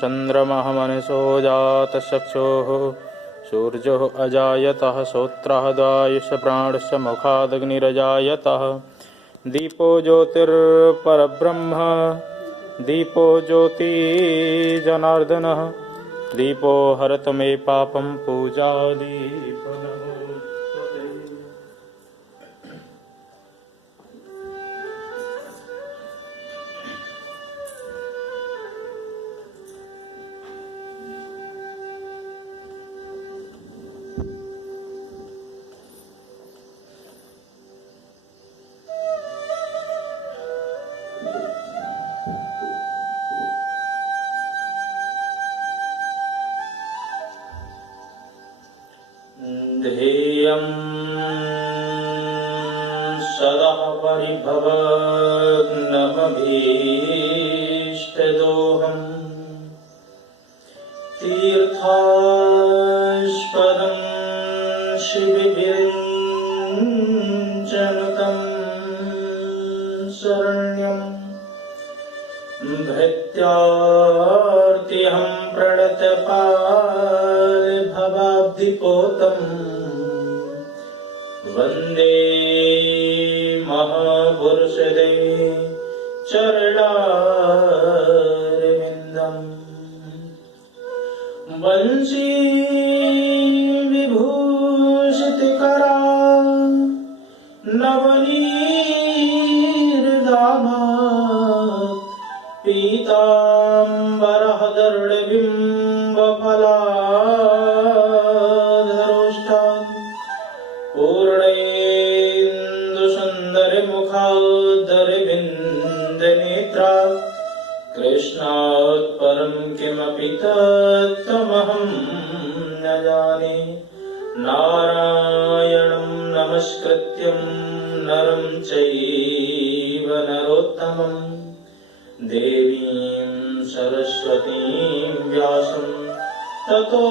चन्द्रमः मनसो जातचक्षुः सूर्यो अजायतः श्रोत्रः द्वायुष प्राणस्य मुखादग्निरजायतः दीपो ज्योतिर्परब्रह्म दीपो ज्योतिजनार्दनः दीपो हरत मे पापं पूजादीपो नमोस्तुते। ध्येयं सदा परिभवग्नमभीष्टदोहम् तीर्थास्पदं शिवविरिञ्चनुतं शरण्यं भृत्यार्तिहं प्रणतपालभवाब्धिपोतम् वन्दे महापुरुषदे चरणारविन्दम् वंशी विभूषितकरा नवनीर्दामा पीताम्बरः गरुडबिम्बफलाधरोष्टात् पूर्णेन्दुसुन्दरमुखादरविन्दनेत्रा कृष्णात् परं किमपि तत्त्वमहं न जाने। नारायणं नमस्कृत्यं नरं चैव नरोत्तमं देवीं सरस्वतीं व्यासं ततो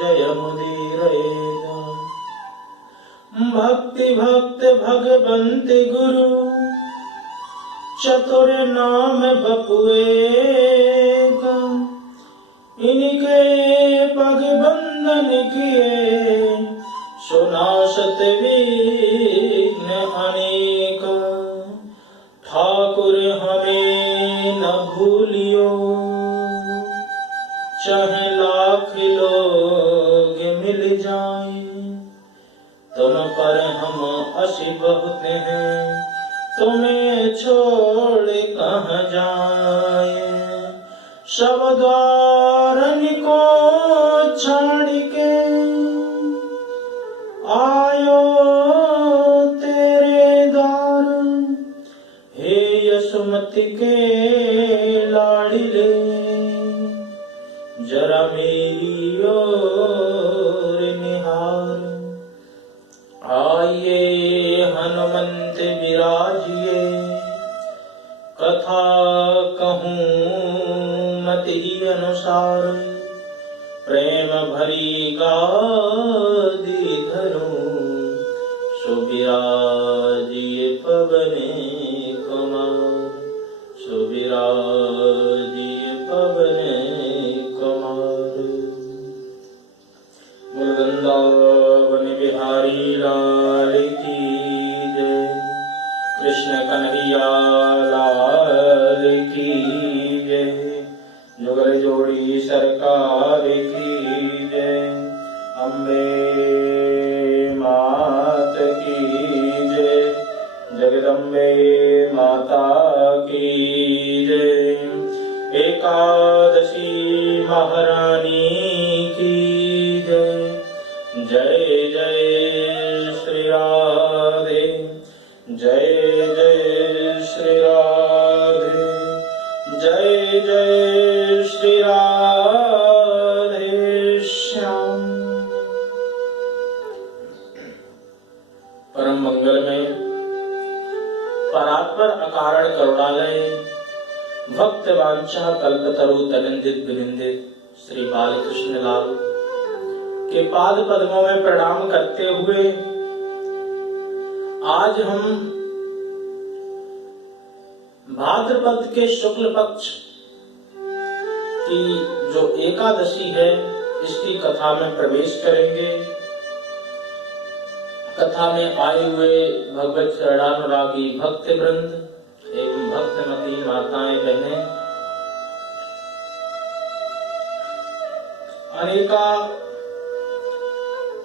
जयमुदीरयेत्। भक्ति भक्त भगवन्त गुरु चतुर नाम बपुएक इनके पग बंधन किए सुनाशत विघ्न अनेक। ठाकुर हमें न भूलियो चाहे लाख लोग मिल जाए तुम पर हम असी बहुत हैं तुम्हें छोड़ कहाँ जाए। सब द्वारन को छाड़ के आयो तेरे द्वार हे यशोमति के लाडले जरा मेरी ओर निहार। आइए हनुमंत विराजिए कथा कहूँ मति अनुसार प्रेम भरी गादी धरूं सुबिराजिए पवने कुमार सुबिराजिए पवने कुमार। वृंदावन बिहारी लाल की जय कृष्ण कन्हैया लाल की जय जुगल जोड़ी सरकार की जय अम्बे मात की जय जगदम्बे माता की जय एकादशी महारानी की जय जय जय श्री राधे जय जय श्री राधे जय जय श्री राधे श्याम। परम मंगल में परात्पर अकारण करुणालय भक्त वांछा कल्पतरु तनिंदित विनिंदित श्री बालकृष्ण लाल के पाद पद्मों में प्रणाम करते हुए आज हम भाद्रपद के शुक्ल पक्ष की जो एकादशी है इसकी कथा में प्रवेश करेंगे। कथा में आए हुए भगवत चरणानुरागी भक्त वृंद एवं भक्तमती माताएं बहनें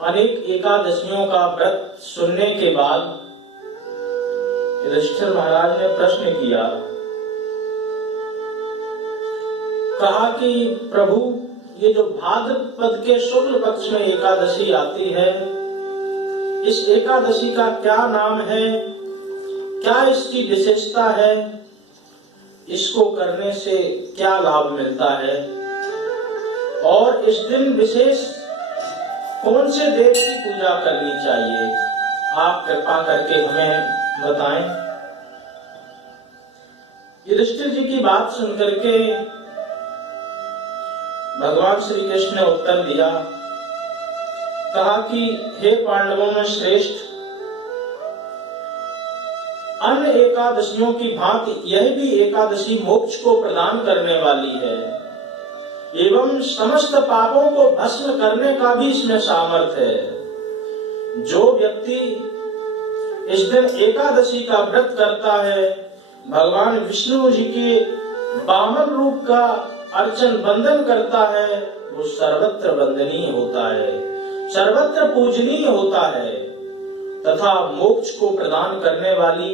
अनेक एकादशियों का व्रत सुनने के बाद युधिष्ठिर महाराज ने प्रश्न किया, कहा कि प्रभु ये जो भाद्रपद के शुक्ल पक्ष में एकादशी आती है, इस एकादशी का क्या नाम है, क्या इसकी विशेषता है, इसको करने से क्या लाभ मिलता है और इस दिन विशेष कौन से देव की पूजा करनी चाहिए, आप कृपा करके हमें बताएं। युधिष्ठिर जी की बात सुनकर के भगवान श्री कृष्ण ने उत्तर दिया, कहा कि हे पांडवों में श्रेष्ठ, अन्य एकादशियों की भांति यह भी एकादशी मोक्ष को प्रदान करने वाली है एवं समस्त पापों को भस्म करने का भी इसमें सामर्थ्य है। जो व्यक्ति इस दिन एकादशी का व्रत करता है, भगवान विष्णु जी के वामन रूप का अर्चन बंदन करता है, वो सर्वत्र वंदनीय होता है, सर्वत्र पूजनीय होता है तथा मोक्ष को प्रदान करने वाली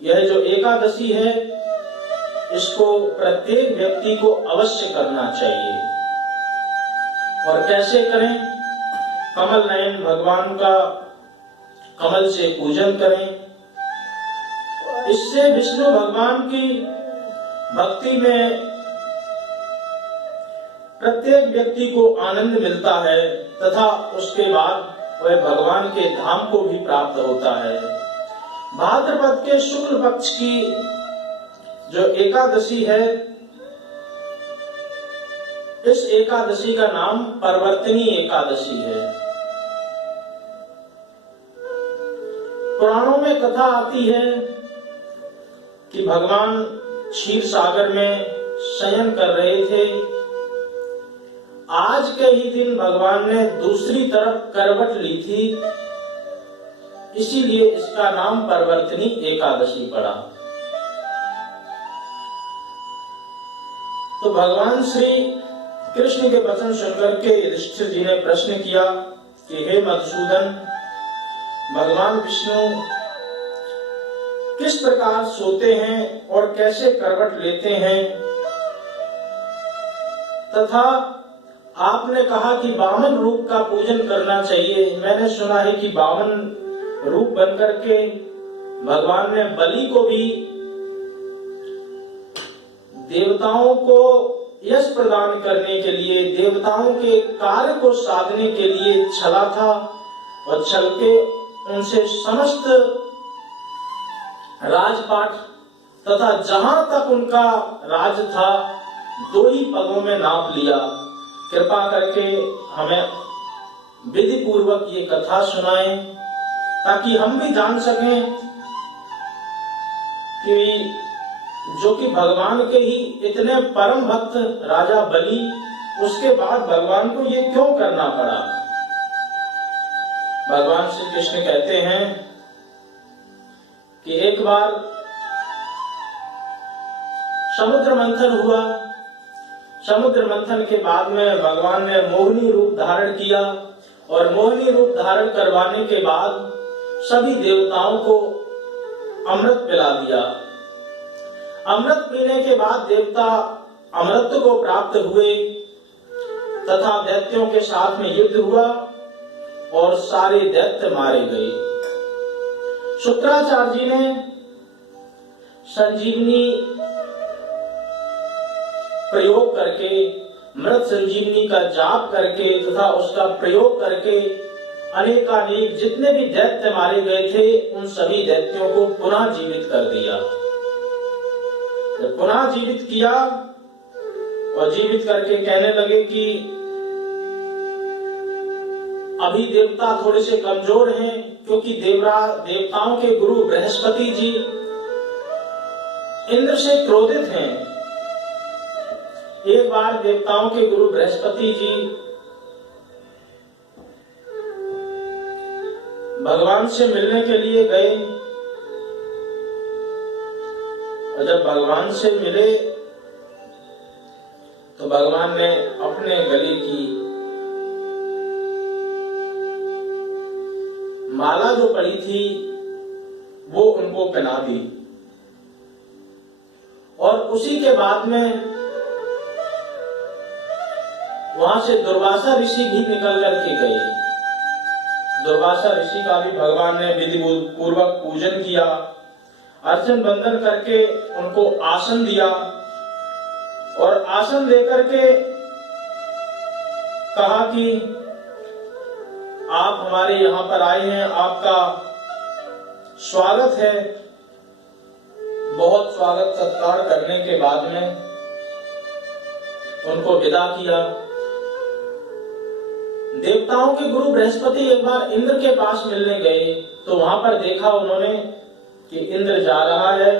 यह जो एकादशी है, इसको प्रत्येक व्यक्ति को अवश्य करना चाहिए। और कैसे करें? कमल नयन भगवान का कमल से पूजन करें। इससे विष्णु भगवान की भक्ति में प्रत्येक व्यक्ति को आनंद मिलता है तथा उसके बाद वह भगवान के धाम को भी प्राप्त होता है। भाद्रपद के शुक्ल पक्ष की जो एकादशी है, इस एकादशी का नाम परवर्तिनी एकादशी है। पुराणों में कथा आती है कि भगवान क्षीर सागर में शयन कर रहे थे। आज के ही दिन भगवान ने दूसरी तरफ करवट ली थी, इसीलिए इसका नाम परवर्तिनी एकादशी पड़ा। तो भगवान श्री कृष्ण के वचन सुनकर के युधिष्ठिर जी ने प्रश्न किया कि हे मधुसूदन, भगवान विष्णु किस प्रकार सोते हैं और कैसे करवट लेते हैं, तथा आपने कहा कि वामन रूप का पूजन करना चाहिए। मैंने सुना है कि वामन रूप बनकर के भगवान ने बलि को भी देवताओं को यश प्रदान करने के लिए, देवताओं के कार्य को साधने के लिए छला था और छल के उनसे समस्त राजपाट तथा जहां तक उनका राज था 2 ही पगों में नाप लिया। कृपा करके हमें विधि पूर्वक ये कथा सुनाएं ताकि हम भी जान सकें कि जो कि भगवान के ही इतने परम भक्त राजा बलि, उसके बाद भगवान को ये क्यों करना पड़ा। भगवान श्री कृष्ण कहते हैं कि एक बार समुद्र मंथन हुआ। समुद्र मंथन के बाद में भगवान ने मोहिनी रूप धारण किया और मोहिनी रूप धारण करवाने के बाद सभी देवताओं को अमृत पिला दिया। अमृत पीने के बाद देवता अमृत को प्राप्त हुए तथा दैत्यों के साथ में युद्ध हुआ और सारे दैत्य मारे गए। शुक्राचार्य जी ने संजीवनी प्रयोग करके, मृत संजीवनी का जाप करके तथा उसका प्रयोग करके अनेकानेक जितने भी दैत्य मारे गए थे, उन सभी दैत्यों को पुनः जीवित कर दिया। पुनः जीवित किया और जीवित करके कहने लगे कि अभी देवता थोड़े से कमजोर हैं, क्योंकि देवताओं के गुरु बृहस्पति जी इंद्र से क्रोधित हैं, एक बार देवताओं के गुरु बृहस्पति जी भगवान से मिलने के लिए गए, और जब भगवान से मिले तो भगवान ने अपने गले की माला जो पड़ी थी वो उनको पहना दी, और उसी के बाद में वहां से दुर्वासा ऋषि भी निकल करके गए। दुर्वासा ऋषि का भी भगवान ने विधि पूर्वक पूजन किया, अर्चन बंदन करके उनको आसन दिया, और आसन देकर के कहा कि आप हमारे यहाँ पर आए हैं, आपका स्वागत है। बहुत स्वागत सत्कार करने के बाद में उनको विदा किया। देवताओं के गुरु बृहस्पति एक बार इंद्र के पास मिलने गए, तो वहां पर देखा उन्होंने कि इंद्र जा रहा है।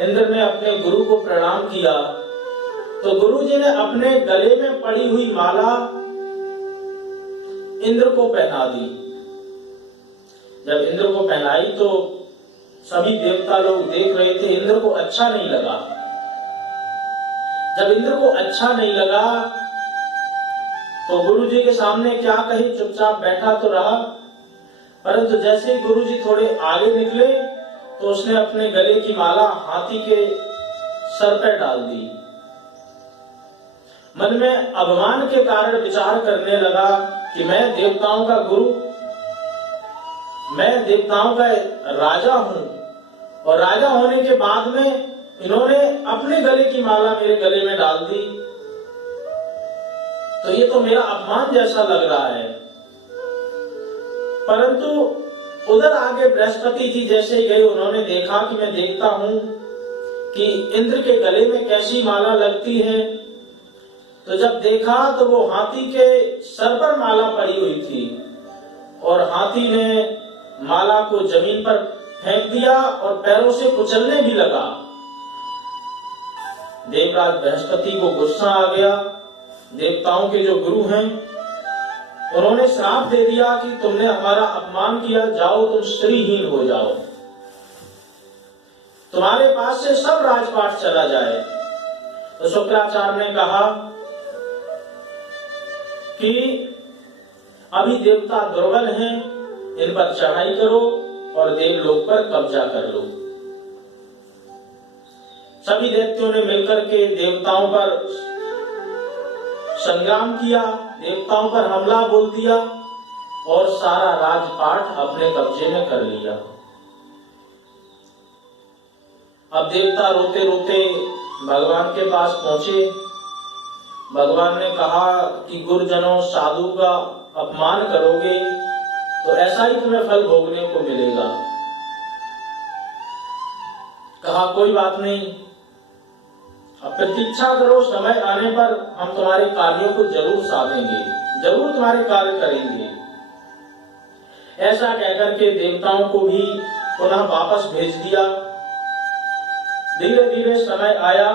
इंद्र ने अपने गुरु को प्रणाम किया, तो गुरु जी ने अपने गले में पड़ी हुई माला इंद्र को पहना दी। जब इंद्र को पहनाई तो सभी देवता लोग देख रहे थे, इंद्र को अच्छा नहीं लगा। जब इंद्र को अच्छा नहीं लगा तो गुरु जी के सामने क्या कही, चुपचाप बैठा तो रहा, परंतु जैसे ही गुरु जी थोड़े आगे निकले तो उसने अपने गले की माला हाथी के सर पर डाल दी। मन में अभिमान के कारण विचार करने लगा कि मैं देवताओं का गुरु, मैं देवताओं का राजा हूं, और राजा होने के बाद में इन्होंने अपने गले की माला मेरे गले में डाल दी, तो ये तो मेरा अपमान जैसा लग रहा है। परंतु उधर आगे बृहस्पति जी जैसे गए, उन्होंने देखा कि मैं देखता हूं कि इंद्र के गले में कैसी माला लगती है। तो जब देखा तो वो हाथी के सर पर माला पड़ी हुई थी, और हाथी ने माला को जमीन पर फेंक दिया और पैरों से कुचलने भी लगा। देवराज बृहस्पति को गुस्सा आ गया। देवताओं के जो गुरु हैं उन्होंने श्राप दे दिया कि तुमने हमारा अपमान किया, जाओ तुम स्त्रीहीन हो जाओ, तुम्हारे पास से सब राजपाट चला जाए। तो शुक्राचार्य ने कहा कि अभी देवता दुर्बल हैं, इन पर चढ़ाई करो और देवलोक पर कब्जा कर लो। सभी दैत्यों ने मिलकर के देवताओं पर संग्राम किया, देवताओं पर हमला बोल दिया और सारा राजपाट अपने कब्जे में कर लिया। अब देवता रोते रोते भगवान के पास पहुंचे। भगवान ने कहा कि गुरुजनों, साधु का अपमान करोगे तो ऐसा ही तुम्हें फल भोगने को मिलेगा। कहा कोई बात नहीं, अब प्रतीक्षा करो, समय आने पर हम तुम्हारे कार्यों को जरूर साधेंगे, जरूर तुम्हारे कार्य करेंगे। ऐसा कहकर के देवताओं को भी पुनः वापस भेज दिया। धीरे धीरे समय आया।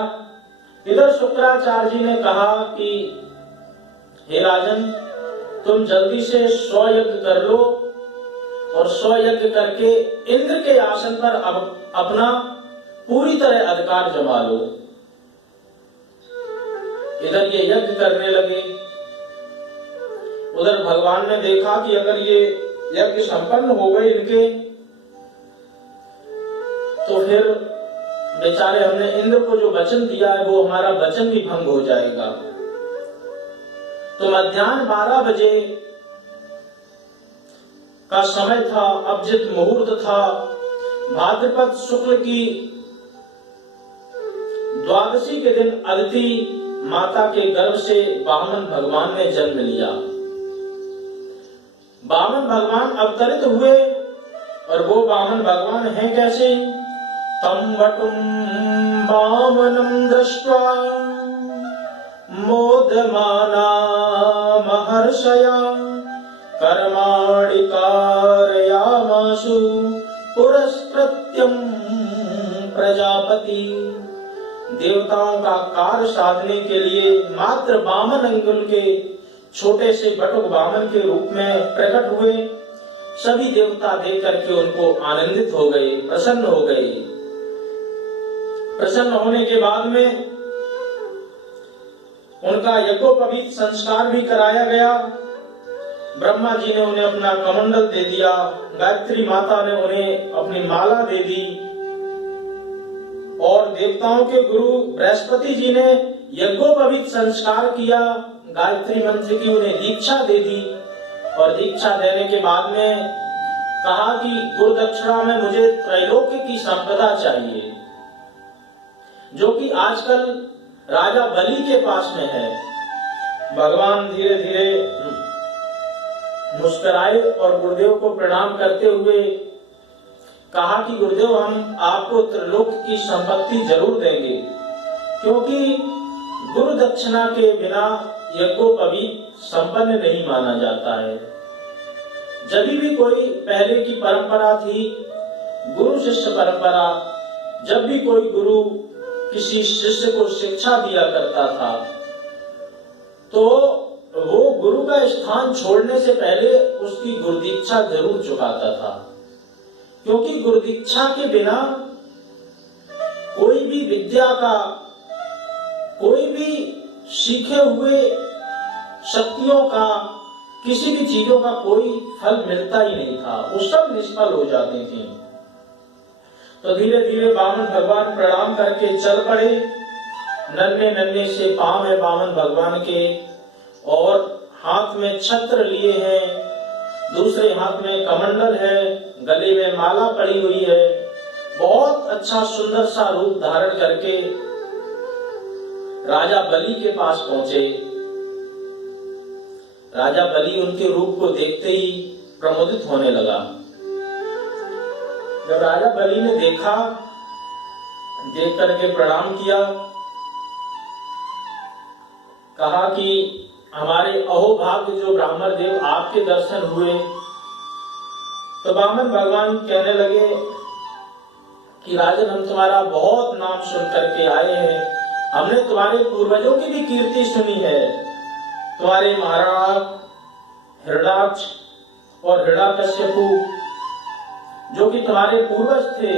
इधर शुक्राचार्य जी ने कहा कि हे राजन, तुम जल्दी से 100 यज्ञ कर लो और 100 यज्ञ करके इंद्र के आसन पर अपना पूरी तरह अधिकार जमा लो। इधर ये यज्ञ करने लगे। उधर भगवान ने देखा कि अगर ये यज्ञ संपन्न हो गए इनके, तो फिर बेचारे हमने इंद्र को जो वचन दिया है वो हमारा वचन भी भंग हो जाएगा। तो मध्याह्न 12 बजे का समय था, अभिजित मुहूर्त था। भाद्रपद शुक्ल की द्वादशी के दिन अदिति माता के गर्भ से वामन भगवान ने जन्म लिया। वामन भगवान अवतरित हुए, और वो वामन भगवान हैं कैसे? तम वटुम वामनम दृष्ट्वा मोदमाना महर्षया कर्माणि कारयामाशु पुरस्कृत्यं प्रजापति देवताओं का कार्य साधने के लिए मात्र 52 अंगुल के छोटे से बटुक वामन के रूप में प्रकट हुए। सभी देवता देख करके उनको आनंदित हो गए, प्रसन्न हो गए। प्रसन्न होने के बाद में उनका यज्ञोपवीत संस्कार भी कराया गया। ब्रह्मा जी ने उन्हें अपना कमंडल दे दिया, गायत्री माता ने उन्हें अपनी माला दे दी और देवताओं के गुरु बृहस्पति जी ने यज्ञोपवीत संस्कार किया, गायत्री मंत्र की उन्हें दीक्षा दे दी। और दीक्षा देने के बाद में कहा कि गुरु दक्षिणा में मुझे त्रैलोक्य की संपदा चाहिए, जो कि आजकल राजा बलि के पास में है। भगवान धीरे धीरे मुस्कुराए और गुरुदेव को प्रणाम करते हुए कहा कि गुरुदेव, हम आपको त्रिलोक की संपत्ति जरूर देंगे, क्योंकि गुरु दक्षिणा के बिना यज्ञोपवीत संपन्न नहीं माना जाता है। जब भी कोई पहले की परंपरा थी, गुरु शिष्य परंपरा, जब भी कोई गुरु किसी शिष्य को शिक्षा दिया करता था तो वो गुरु का स्थान छोड़ने से पहले उसकी गुरुदीक्षा जरूर चुकाता था, क्योंकि गुरुदीक्षा के बिना कोई भी विद्या का, कोई भी सीखे हुए शक्तियों का, किसी भी चीजों का कोई फल मिलता ही नहीं था, वो सब निष्फल हो जाती थी। तो धीरे धीरे वामन भगवान प्रणाम करके चल पड़े। नन्हे नन्हे से पांव है वामन भगवान के और हाथ में छत्र लिए हैं, दूसरे हाथ में कमंडल है, गले में माला पड़ी हुई है। बहुत अच्छा सुंदर सा रूप धारण करके राजा बलि के पास पहुंचे। राजा बलि उनके रूप को देखते ही प्रमोदित होने लगा। जब राजा बलि ने देखा, देख करके प्रणाम किया, कहा कि हमारे अहोभाग्य जो ब्राह्मण देव आपके दर्शन हुए। तो वामन भगवान कहने लगे कि राजन, हम तुम्हारा बहुत नाम सुन करके आए हैं, हमने तुम्हारे पूर्वजों की भी कीर्ति सुनी है। तुम्हारे महाराज हिरण्याक्ष और हिरण्यकश्यपु जो कि तुम्हारे पूर्वज थे,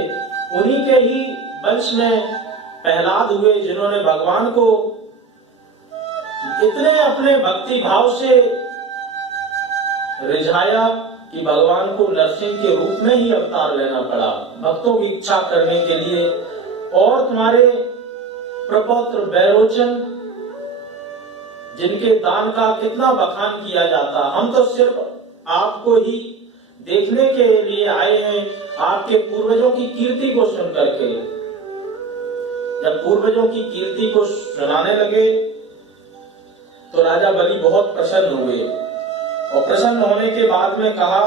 उन्हीं के ही वंश में प्रहलाद हुए, जिन्होंने भगवान को इतने अपने भक्ति भाव से रिझाया कि भगवान को नरसिंह के रूप में ही अवतार लेना पड़ा भक्तों की इच्छा करने के लिए। और तुम्हारे प्रपौत्र बैरोचन, जिनके दान का कितना बखान किया जाता, हम तो सिर्फ आपको ही देखने के लिए आए हैं, आपके पूर्वजों की कीर्ति को सुन करके। जब पूर्वजों की कीर्ति को सुनाने लगे तो राजा बलि बहुत प्रसन्न हुए और प्रसन्न होने के बाद में कहा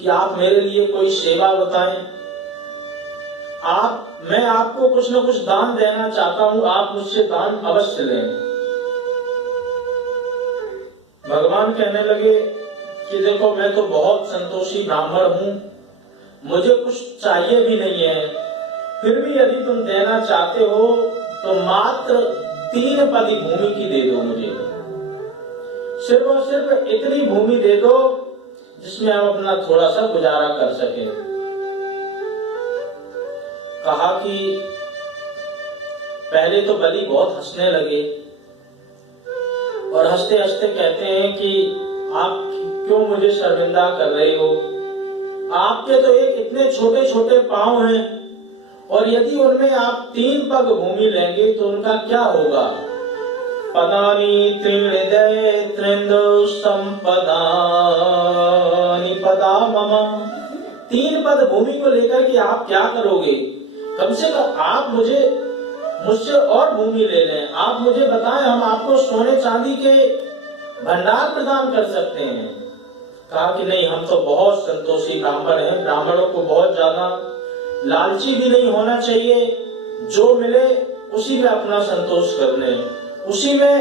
कि आप मेरे लिए कोई सेवा बताएं, मैं आपको कुछ न कुछ दान देना चाहता हूं, आप मुझसे दान अवश्य लें। भगवान कहने लगे कि देखो, मैं तो बहुत संतोषी ब्राह्मण हूं, मुझे कुछ चाहिए भी नहीं है, फिर भी यदि तुम देना चाहते हो तो मात्र 3 पदी भूमि की दे दो मुझे। सिर्फ और सिर्फ इतनी भूमि दे दो जिसमें हम अपना थोड़ा सा गुजारा कर सके। कहा कि पहले तो बलि बहुत हंसने लगे और हंसते हंसते कहते हैं कि आप क्यों मुझे शर्मिंदा कर रहे हो? आपके तो एक इतने छोटे छोटे पांव हैं और यदि उनमें आप 3 पग भूमि लेंगे तो उनका क्या होगा? पदानी त्रीणि दये त्रिंदो संपदानि पदा मम। 3 पद भूमि को लेकर के आप क्या करोगे? कम से कम आप मुझसे और भूमि ले लें, आप मुझे बताएं, हम आपको सोने चांदी के भंडार प्रदान कर सकते हैं। कहा कि नहीं, हम तो बहुत संतोषी ब्राह्मण हैं, ब्राह्मणों को बहुत ज्यादा लालची भी नहीं होना चाहिए, जो मिले उसी में अपना संतोष कर लें, उसी में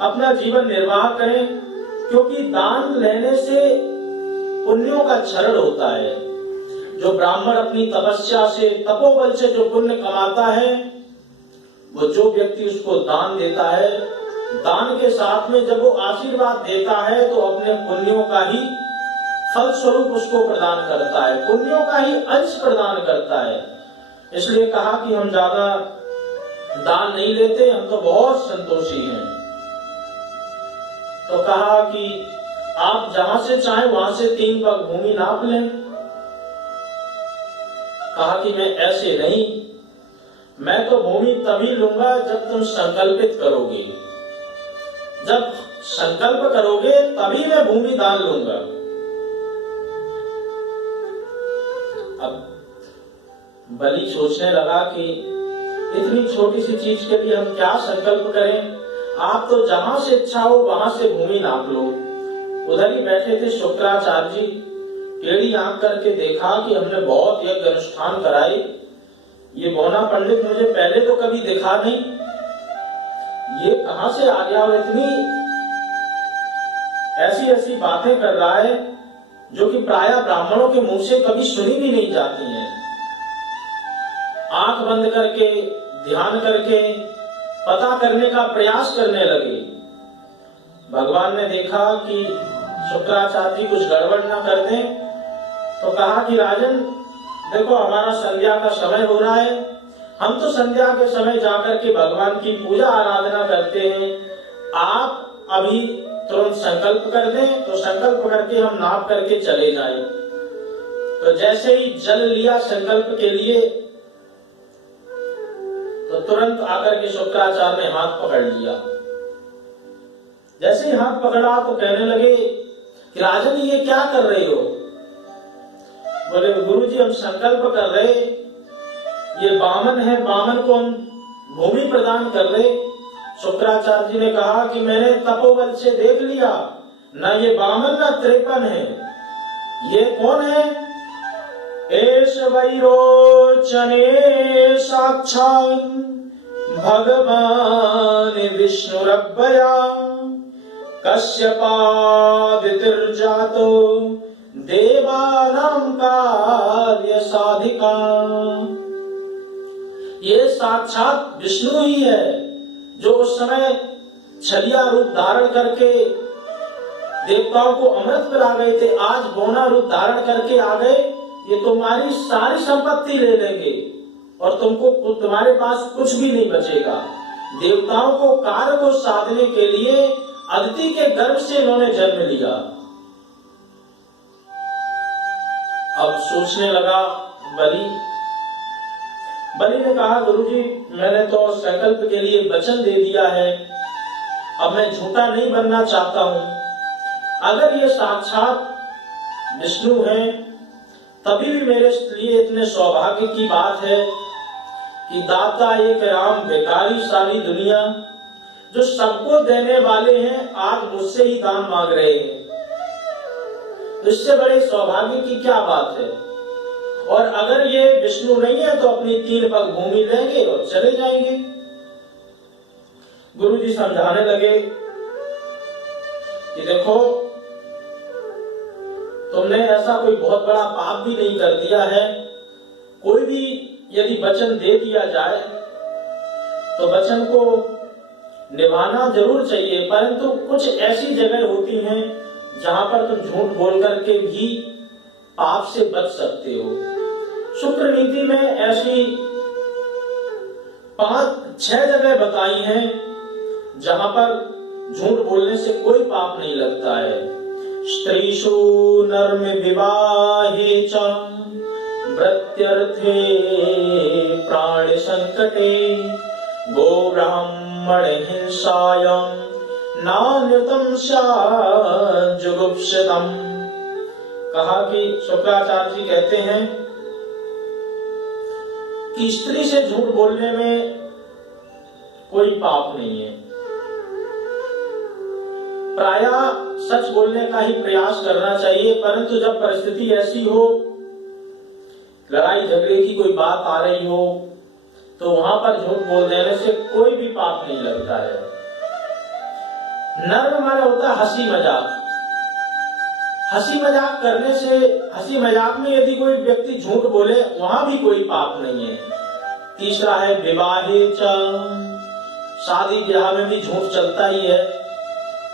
अपना जीवन निर्वाह करें, क्योंकि दान लेने से पुण्यों का क्षरण होता है। जो ब्राह्मण अपनी तपस्या से, तपोबल से जो पुण्य कमाता है, वो जो व्यक्ति उसको दान देता है, दान के साथ में जब वो आशीर्वाद देता है तो अपने पुण्यों का ही फल स्वरूप उसको प्रदान करता है, पुण्यों का ही अंश प्रदान करता है। इसलिए कहा कि हम ज्यादा दान नहीं लेते, हम तो बहुत संतोषी हैं। तो कहा कि आप जहां से चाहें वहां से 3 पग भूमि नाप लें। कहा कि मैं ऐसे नहीं, मैं तो भूमि तभी लूंगा जब तुम संकल्पित करोगे, जब संकल्प करोगे तभी मैं भूमि दान लूंगा। अब बलि सोचने लगा कि इतनी छोटी सी चीज के लिए हम क्या संकल्प करें, आप तो जहां से इच्छा हो वहां से भूमि नाप लो। उधर ही बैठे थे शुक्राचार्य जी, टेढ़ी आंख करके देखा कि हमने बहुत यज्ञ अनुष्ठान कराए, ये बौना पंडित मुझे पहले तो कभी दिखा नहीं, ये कहां से आ गया और इतनी ऐसी ऐसी बातें कर रहा है जो कि प्रायः ब्राह्मणों के मुंह से कभी सुनी भी नहीं जाती हैं। आंख बंद करके ध्यान करके पता करने का प्रयास करने लगे। भगवान ने देखा कि शुक्राचार्य जी कुछ गड़बड़ ना कर दें, तो कहा कि राजन देखो हमारा संध्या का समय हो रहा है, हम तो संध्या के समय जाकर के भगवान की पूजा आराधना करते हैं, आप अभी तुरंत संकल्प कर दें तो संकल्प करके हम नाप करके चले जाएं। तो जैसे ही जल लिया संकल्प के लिए तो तुरंत आकर के शुक्राचार्य ने हाथ पकड़ लिया। जैसे ही हाथ पकड़ा तो कहने लगे कि राजन ये क्या कर रहे हो? बोले गुरुजी हम संकल्प कर रहे, ये बामन है, बामन को हम भूमि प्रदान कर रहे। शुक्राचार्य जी ने कहा कि मैंने तपोबल से देख लिया, न ये बामन न 53 है, ये कौन है? एष वैरोचने साक्षात् भगवान विष्णुरव्यया कश्यपादितिर्जातो देवानां कार्य साधिका। ये साक्षात विष्णु ही है जो उस समय छलिया रूप धारण करके देवताओं को अमृत पिला गए थे, आज बौना रूप धारण करके आ गए, ये तुम्हारी सारी संपत्ति ले लेंगे और तुमको तुम्हारे पास कुछ भी नहीं बचेगा। देवताओं को कार्य को साधने के लिए अदिति के गर्भ से इन्होंने जन्म लिया। अब सोचने लगा बलि ने कहा गुरुजी मैंने तो संकल्प के लिए वचन दे दिया है, अब मैं झूठा नहीं बनना चाहता हूं। अगर ये साक्षात विष्णु है तभी भी मेरे लिए इतने सौभाग्य की बात है कि दाता एक राम बेकारी सारी दुनिया, जो सबको देने वाले हैं आज मुझसे ही दान मांग रहे हैं, इससे बड़े सौभाग्य की क्या बात है। और अगर ये विष्णु नहीं है तो अपनी 3 पग भूमि लेंगे और चले जाएंगे। गुरुजी समझाने लगे कि देखो तुमने ऐसा कोई बहुत बड़ा पाप भी नहीं कर दिया है, कोई भी यदि वचन दे दिया जाए तो वचन को निभाना जरूर चाहिए, परंतु कुछ ऐसी जगह होती हैं जहां पर तुम झूठ बोल करके भी पाप से बच सकते हो। शुक्र नीति में ऐसी 5-6 जगह बताई हैं जहां पर झूठ बोलने से कोई पाप नहीं लगता है। स्त्रीषु नर्म विवाहे च भृत्यर्थे प्राण संकटे गो ब्राह्मण हिंसायां नान्यतम जुगुप्सितम्। कहा कि शुक्राचार्य जी कहते हैं कि स्त्री से झूठ बोलने में कोई पाप नहीं है, प्रायः सच बोलने का ही प्रयास करना चाहिए, परंतु जब परिस्थिति ऐसी हो, लड़ाई झगड़े की कोई बात आ रही हो, तो वहां पर झूठ बोल देने से कोई भी पाप नहीं लगता है। नर्म माना होता है हंसी मजाक, हंसी मजाक करने से, हंसी मजाक में यदि कोई व्यक्ति झूठ बोले वहां भी कोई पाप नहीं है। तीसरा है विवाहे च, शादी ब्याह में भी झूठ चलता ही है,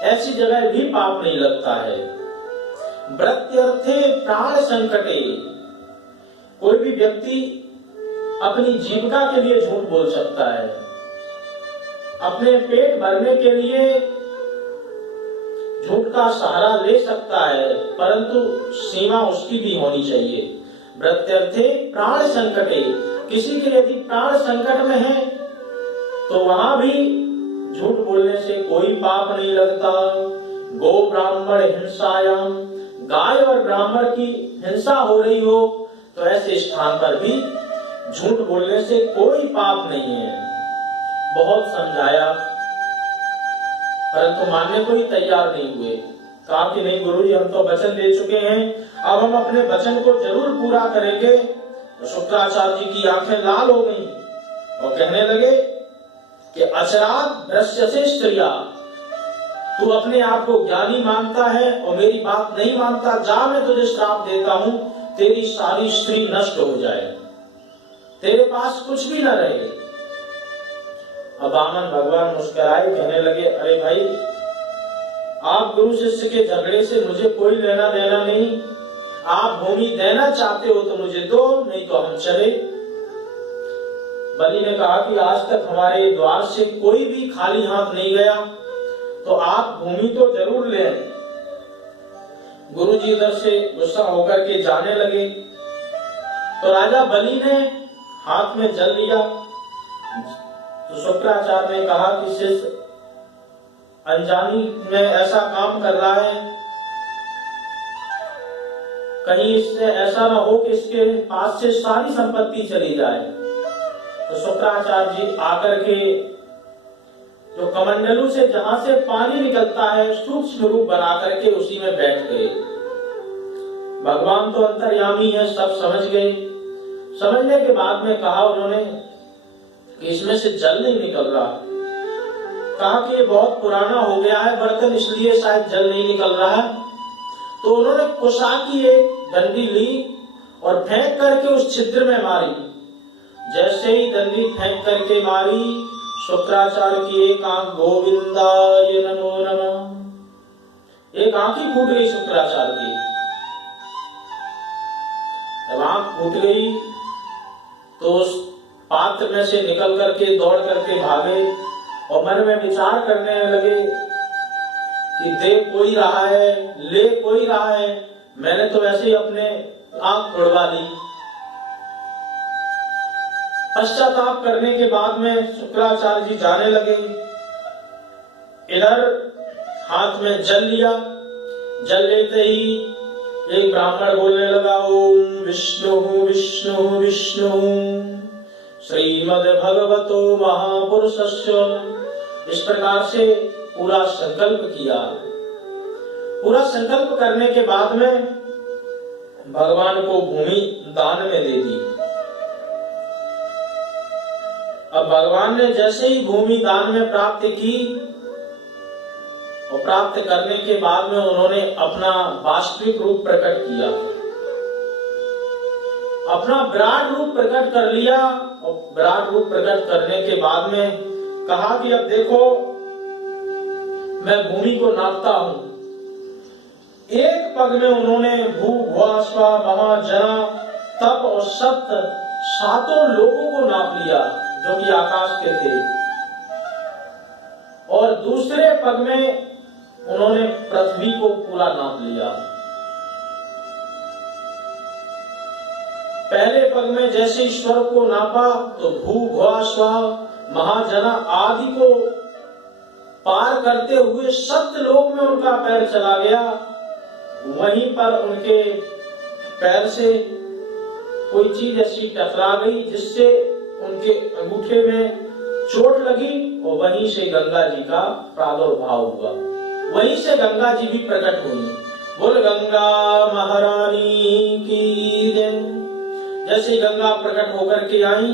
ऐसी जगह भी पाप नहीं लगता है। व्रत्यर्थे प्राण संकटे, कोई भी व्यक्ति अपनी जीविका के लिए झूठ बोल सकता है, अपने पेट भरने के लिए झूठ का सहारा ले सकता है, परंतु सीमा उसकी भी होनी चाहिए। व्रत्यर्थे प्राण संकटे, किसी के यदि प्राण संकट में है तो वहां भी झूठ बोलने से कोई पाप नहीं लगता। गो ब्राह्मण हिंसायाम, गाय और ब्राह्मण की हिंसा हो रही हो तो ऐसे स्थान पर भी झूठ बोलने से कोई पाप नहीं है। बहुत समझाया परंतु मानने को ही तैयार नहीं हुए। कहा कि नहीं गुरुजी, हम तो वचन दे चुके हैं, अब हम अपने वचन को जरूर पूरा करेंगे। तो शुक्राचार्य जी की आंखें लाल हो गईं और कहने लगे कि अचरात दृश्यसे स्त्रिया, तू अपने आप को ज्ञानी मानता है और मेरी बात नहीं मानता, जा मैं तुझे श्राप देता हूं, तेरी सारी स्त्री नष्ट हो जाए, तेरे पास कुछ भी न रहे। अब वामन भगवान मुस्कुराए, कहने लगे अरे भाई, आप गुरु शिष्य के झगड़े से मुझे कोई लेना देना नहीं, आप भूमि देना चाहते हो तो मुझे दो, नहीं तो हम चले। बलि ने कहा कि आज तक हमारे द्वार से कोई भी खाली हाथ नहीं गया, तो आप भूमि तो जरूर ले। गुरु जी इधर से गुस्सा होकर के जाने लगे तो राजा बलि ने हाथ में जल लिया। तो शुक्राचार्य ने कहा कि शिष्य अनजानी में ऐसा काम कर रहा है, कहीं इससे ऐसा ना हो कि इसके पास से सारी संपत्ति चली जाए। तो शुक्राचार्य जी आकर के जो कमंडलू से जहां से पानी निकलता है सूक्ष्म रूप बना करके उसी में बैठ गए। भगवान तो अंतर्यामी है, सब समझ गए। समझने के बाद में कहा उन्होंने कि इसमें से जल नहीं निकल रहा। कहा कि ये बहुत पुराना हो गया है बर्तन, इसलिए शायद जल नहीं निकल रहा है। तो उन्होंने कुशा की एक डंडी ली और फेंक करके उस छिद्र में मारी। जैसे ही डंडी फेंक करके मारी, शुक्राचार्य की एक आंख, गोविंदाय नमो नमः, एक आंख ही फूट गई शुक्राचार्य की। जब आंख फूट गई तो उस पात्र में से निकल करके दौड़ करके भागे और मन में विचार करने लगे कि दे कोई रहा है, ले कोई रहा है, मैंने तो वैसे ही अपने आंख तोड़वा ली। पश्चाताप करने के बाद में शुक्राचार्य जी जाने लगे। इधर हाथ में जल लिया, जल लेते ही एक ब्राह्मण बोलने लगा, ओम विष्णु विष्णु विष्णु श्रीमद् भगवतो महापुरुषस्य। इस प्रकार से पूरा संकल्प किया। पूरा संकल्प करने के बाद में भगवान को भूमि दान में दे दी। अब भगवान ने जैसे ही भूमि दान में प्राप्त की और प्राप्त करने के बाद में उन्होंने अपना वास्तविक रूप प्रकट किया, अपना विराट रूप प्रकट कर लिया। और विराट रूप प्रकट करने के बाद में कहा कि अब देखो मैं भूमि को नापता हूं। एक पग में उन्होंने भू भुआ स्वा महा जना तप और सप्त सातों लोगों को नाप लिया जो कि आकाश के थे, और दूसरे पग में उन्होंने पृथ्वी को पूरा नाप लिया। पहले पग में जैसे ईश्वर को नापा तो भू भुआ स्वा महाजना आदि को पार करते हुए सप्तलोक में उनका पैर चला गया। वहीं पर उनके पैर से कोई चीज ऐसी टकरा गई जिससे उनके अंगूठे में चोट लगी और वहीं से गंगा जी का प्रादुर्भाव हुआ, वहीं से गंगा जी भी प्रकट हुई। बोल गंगा महारानी की जय। जैसे गंगा प्रकट होकर के आई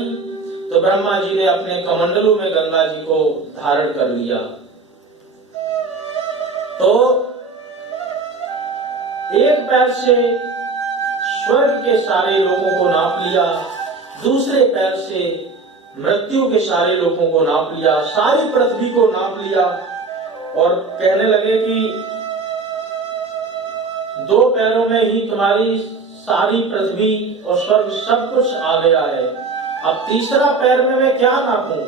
तो ब्रह्मा जी ने अपने कमंडलों में गंगा जी को धारण कर लिया। तो एक पैर से स्वर्ग के सारे लोगों को नाप लिया, दूसरे पैर से मृत्यु के सारे लोगों को नाप लिया, सारी पृथ्वी को नाप लिया और कहने लगे कि 2 पैरों में ही तुम्हारी सारी पृथ्वी और स्वर्ग सब कुछ आ गया है, अब तीसरा पैर में मैं क्या नापूं,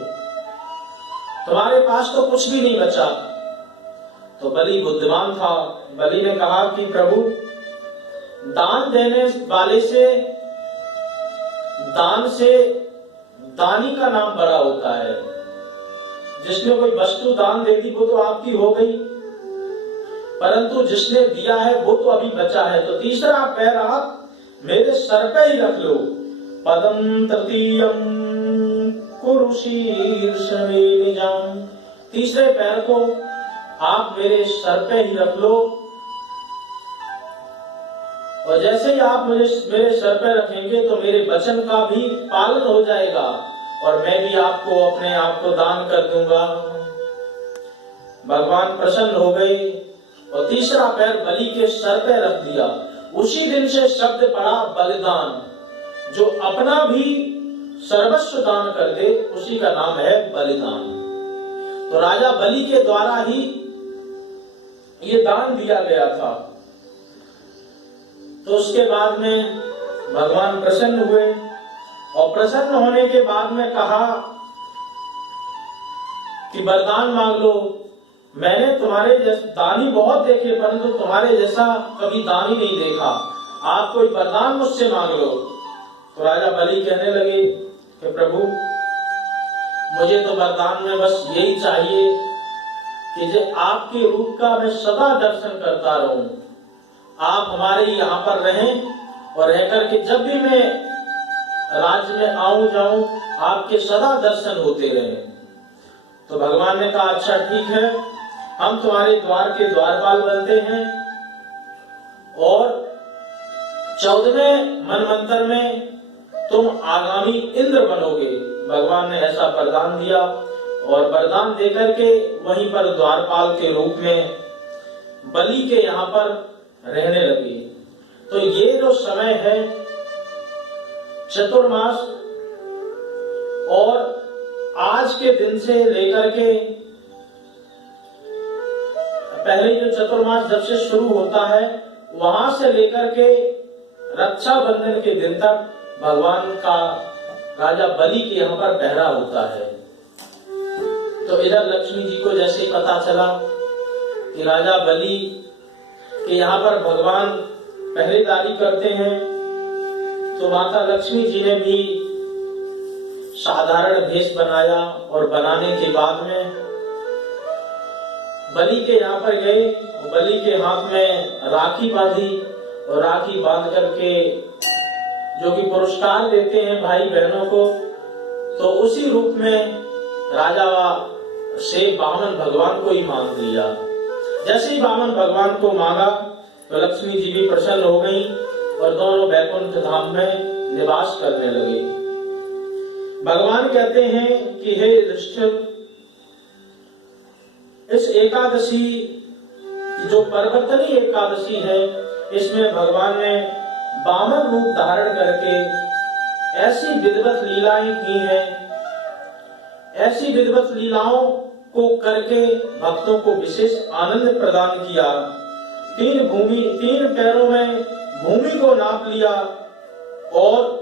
तुम्हारे पास तो कुछ भी नहीं बचा। तो बलि बुद्धिमान था, बलि ने कहा कि प्रभु, दान देने वाले से, दान से दानी का नाम बड़ा होता है। जिसने कोई वस्तु दान दे दी वो तो आपकी हो गई, परंतु जिसने दिया है वो तो अभी बचा है। तो तीसरा पैर आप मेरे सर पे ही रख लो। पदम तृतीयम कुरु शीर्ष मे निजम, तीसरे पैर को आप मेरे सर पे ही रख लो, और जैसे ही आप मुझे मेरे सर पे रखेंगे तो मेरे वचन का भी पालन हो जाएगा और मैं भी आपको अपने आप को दान कर दूंगा। भगवान प्रसन्न हो गए और तीसरा पैर बलि के सर पे रख दिया। उसी दिन से शब्द पड़ा बलिदान, जो अपना भी सर्वस्व दान कर दे उसी का नाम है बलिदान। तो राजा बलि के द्वारा ही ये दान दिया गया था। तो उसके बाद में भगवान प्रसन्न हुए और प्रसन्न होने के बाद में कहा कि वरदान मांग लो। मैंने तुम्हारे जैसे दानी बहुत देखे परंतु तुम्हारे जैसा कभी दानी नहीं देखा, आप कोई वरदान मुझसे मांग लो। तो राजा बलि कहने लगे कि प्रभु, मुझे तो वरदान में बस यही चाहिए कि जो आपके रूप का मैं सदा दर्शन करता रहूं, आप हमारे यहाँ पर रहें और रह करके जब भी मैं राज्य में आऊं जाऊं आपके सदा दर्शन होते रहें। तो भगवान ने कहा अच्छा ठीक है, हम तुम्हारे द्वार के द्वारपाल बनते हैं और 14वें मनवंतर में तुम आगामी इंद्र बनोगे। भगवान ने ऐसा वरदान दिया और वरदान देकर के वहीं पर द्वारपाल के रूप में बलि के यहाँ पर रहने लगे। तो ये जो समय है चतुर्मास, और आज के दिन से लेकर के पहले जो चतुर्मास जब से शुरू होता है वहां से लेकर के रक्षाबंधन के दिन तक भगवान का राजा बलि के यहाँ पर पहरा होता है। तो इधर लक्ष्मी जी को जैसे ही पता चला कि राजा बलि कि यहाँ पर भगवान पहरेदारी करते हैं, तो माता लक्ष्मी जी ने भी साधारण भेष बनाया और बनाने के बाद में बलि के यहाँ पर गए। बलि के हाथ में राखी बांधी और राखी बांध करके जो कि पुरस्कार देते हैं भाई बहनों को, तो उसी रूप में राजा से वामन भगवान को ही मांग लिया। जैसे ही वामन भगवान को मांगा तो लक्ष्मी जी भी प्रसन्न हो गई और दोनों बैकुंठ धाम में निवास करने लगे। भगवान कहते हैं कि हे युधिष्ठिर, इस एकादशी जो परवर्तनी एकादशी है, इसमें भगवान ने वामन रूप धारण करके ऐसी विधिवत लीलाएं की हैं, ऐसी विधिवत लीलाओं को करके भक्तों को विशेष आनंद प्रदान किया। 3 पैरों में भूमि को नाप लिया और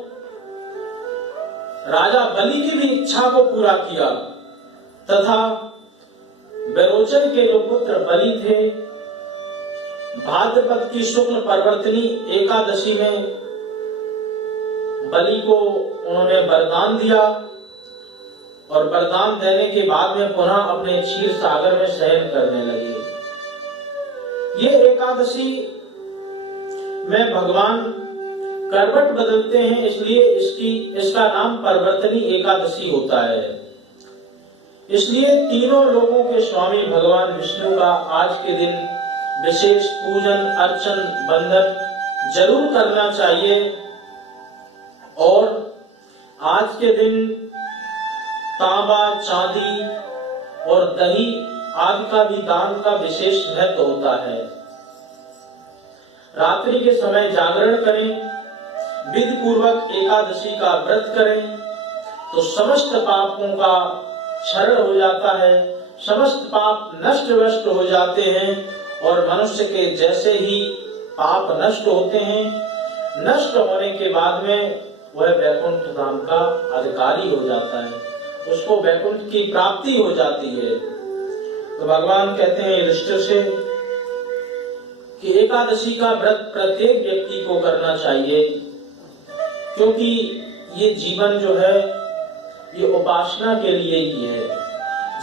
राजा बलि की भी इच्छा को पूरा किया तथा बेरोचन के जो पुत्र बलि थे, भाद्रपद की शुक्ल परवर्तनी एकादशी में बलि को उन्होंने वरदान दिया और वरदान देने के बाद में पुनः अपने क्षीर सागर में शयन करने लगे। ये एकादशी में भगवान करवट बदलते हैं, इसलिए इसका नाम परवर्तनी एकादशी होता है। इसलिए तीनों लोगों के स्वामी भगवान विष्णु का आज के दिन विशेष पूजन अर्चन बंदन जरूर करना चाहिए और आज के दिन तांबा चांदी और दही आदि का भी दान का विशेष महत्व होता है। रात्रि के समय जागरण करें, विधि पूर्वक एकादशी का व्रत करें तो समस्त पापों का क्षरण हो जाता है, समस्त पाप नष्ट भ्रष्ट हो जाते हैं और मनुष्य के जैसे ही पाप नष्ट होते हैं, नष्ट होने के बाद में वह वैकुंठ धाम का अधिकारी हो जाता है, उसको वैकुंठ की प्राप्ति हो जाती है। तो भगवान कहते हैं युधिष्ठिर से कि एकादशी का व्रत प्रत्येक व्यक्ति को करना चाहिए, क्योंकि ये जीवन जो है ये उपासना के लिए ही है।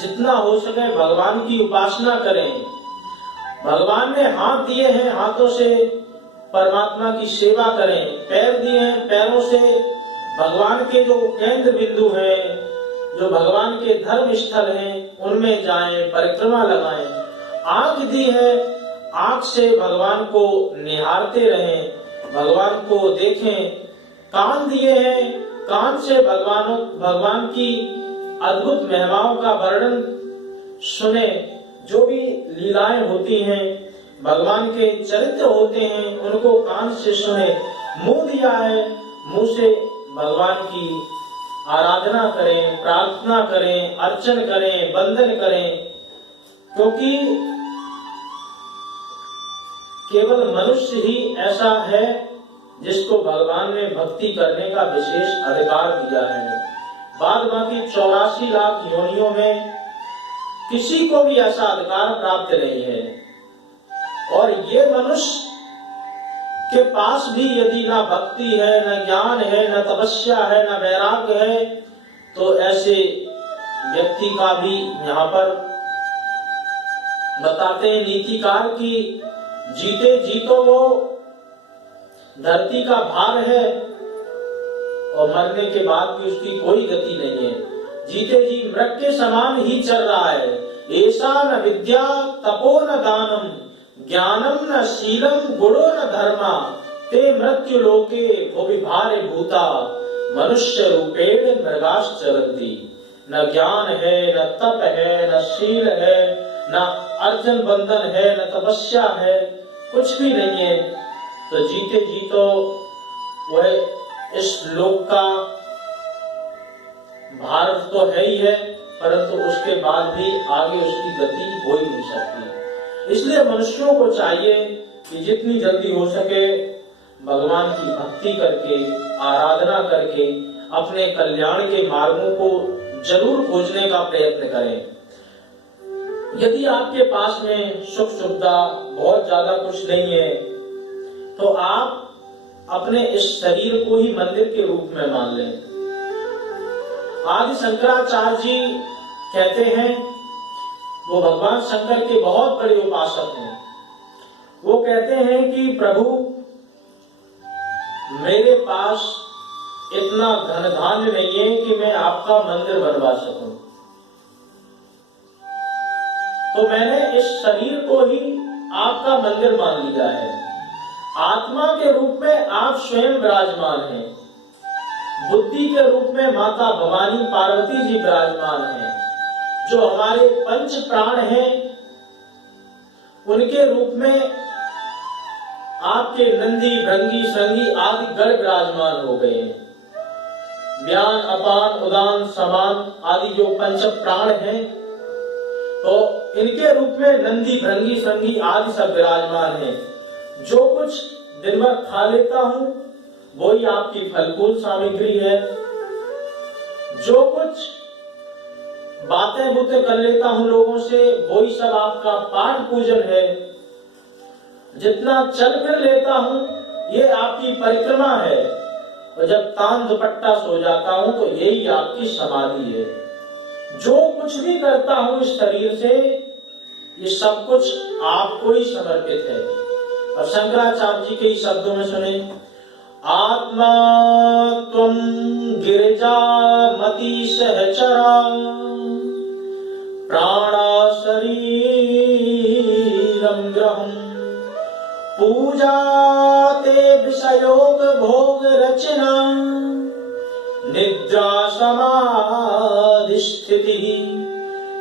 जितना हो सके भगवान की उपासना करें। भगवान ने हाथ दिए हैं, हाथों से परमात्मा की सेवा करें। पैर दिए हैं, पैरों से भगवान के जो केंद्र बिंदु हैं, जो भगवान के धर्म स्थल हैं, उनमें जाएं, परिक्रमा लगाएं। आंख दी है, आंख से भगवान को निहारते रहें, भगवान को देखें। कान दिए हैं, कान से भगवान की अद्भुत महिमाओं का वर्णन सुने। जो भी लीलाएं होती हैं, भगवान के चरित्र होते हैं, उनको कान से सुने। मुंह दिया है, मुंह से भगवान की आराधना करें, प्रार्थना करें, अर्चन करें, वंदन करें, क्योंकि केवल मनुष्य ही ऐसा है जिसको भगवान ने भक्ति करने का विशेष अधिकार दिया है। बाद बाकी 84 लाख योनियों में किसी को भी ऐसा अधिकार प्राप्त नहीं है। और ये मनुष्य के पास भी यदि ना भक्ति है, न ज्ञान है, न तपस्या है, न वैराग्य है, तो ऐसे व्यक्ति का भी यहाँ पर बताते हैं नीतिकार की जीते जी तो वो धरती का भार है और मरने के बाद भी उसकी कोई गति नहीं है। जीते जी मृग के समान ही चल रहा है। ऐसा न विद्या तपो न दानम ज्ञानम न शीलम गुणो न धर्मा ते मृत्यु लोके भुवि भारे भूता मनुष्य रूपेण मृगाश्चरन्ति। न ज्ञान है, न तप है, न शील है, न अर्जन बंधन है, न तपस्या है, कुछ भी नहीं है। तो जीते जी तो वह इस लोक का भार तो है ही है, परंतु उसके बाद भी आगे उसकी गति हो ही नहीं सकती। इसलिए मनुष्यों को चाहिए कि जितनी जल्दी हो सके भगवान की भक्ति करके, आराधना करके अपने कल्याण के मार्गों को जरूर खोजने का प्रयत्न करें। यदि आपके पास में सुख सुविधा बहुत ज्यादा कुछ नहीं है, तो आप अपने इस शरीर को ही मंदिर के रूप में मान लें। आदि शंकराचार्य जी कहते हैं, वो भगवान शंकर के बहुत बड़े उपासक हैं। वो कहते हैं कि प्रभु मेरे पास इतना धन धान्य नहीं है कि मैं आपका मंदिर बनवा सकूं, तो मैंने इस शरीर को ही आपका मंदिर मान लिया है। आत्मा के रूप में आप स्वयं विराजमान हैं, बुद्धि के रूप में माता भवानी पार्वती जी विराजमान हैं, जो हमारे पंच प्राण हैं उनके रूप में आपके नंदी भृंगी श्रृंगी आदि गण विराजमान हो गए हैं। व्यान अपान उदान समान आदि जो पंच प्राण हैं, तो इनके रूप में नंदी भृंगी श्रृंगी आदि सब विराजमान हैं। जो कुछ दिन भर खा लेता हूं वही आपकी फलफूल सामग्री है। जो कुछ बातें बुतें कर लेता हूं लोगों से, वही सब आपका पाठ पूजन है। जितना चल फिर लेता हूं ये आपकी परिक्रमा है, और जब तान दुपट्टा सो जाता हूं तो यही आपकी समाधि है। जो कुछ भी करता हूं इस शरीर से, ये सब कुछ आपको ही समर्पित है। और शंकराचार्य जी के ही शब्दों में सुने, आत्मा त्वं गिरिजा मति सहचरा प्राणा शरीरम ग्रहम पूजा ते विषयोग भोग रचना निद्रा समाधि स्थिति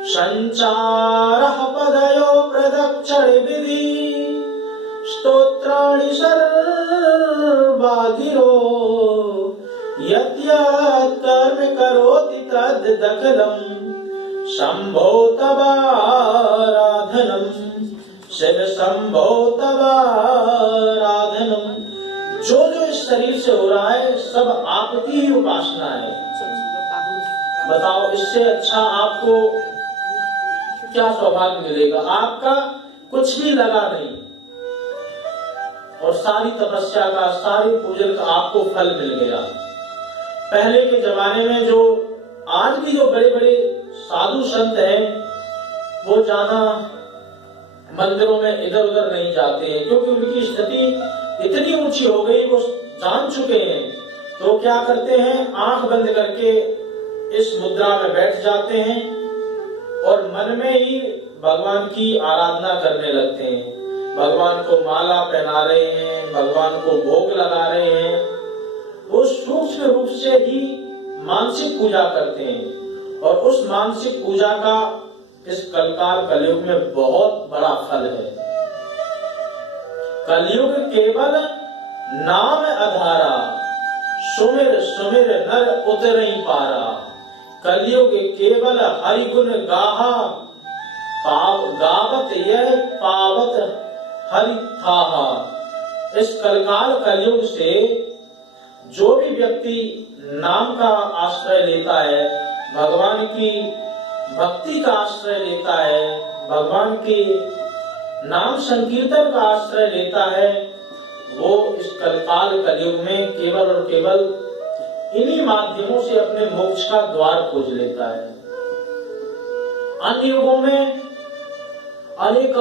संचारः पदयो प्रदक्षिण विधि स्तोत्राणि सर्वागिरो यत् यत् कर्म करोति दखलम शंभो तवाराधनम शिव शंभो तवाराधनम। जो जो इस शरीर से हो रहा है सब आपकी ही उपासना है। बताओ इससे अच्छा आपको क्या सौभाग्य मिलेगा? आपका कुछ भी लगा नहीं और सारी तपस्या का, सारी पूजन का आपको फल मिल गया। पहले के जमाने में जो आज भी जो बड़े बड़े साधु संत हैं वो ज्यादा मंदिरों में इधर उधर नहीं जाते हैं, क्योंकि उनकी स्थिति इतनी ऊंची हो गई, वो जान चुके हैं। तो क्या करते हैं, आंख बंद करके इस मुद्रा में बैठ जाते हैं और मन में ही भगवान की आराधना करने लगते हैं। भगवान को माला पहना रहे हैं, भगवान को भोग लगा रहे हैं। वो सूक्ष्म रूप से ही मानसिक पूजा करते हैं और उस मानसिक पूजा का इस कलकाल कलयुग में बहुत बड़ा फल है। कलयुग केवल नाम आधारा, सुमिर सुमिर नर उतरई पारा। कलयुग केवल हरि गुण गाहा, गावत यह पावत हरि थाहा। इस कलकाल कलयुग से जो भी व्यक्ति नाम का आश्रय लेता है, भगवान की भक्ति का आश्रय लेता है, भगवान के नाम संकीर्तन का आश्रय लेता है, वो इस कलकाल कलयुग में केवल और केवल इन्हीं माध्यमों से अपने मोक्ष का द्वार खोज लेता है। अन्य युगों में अनेक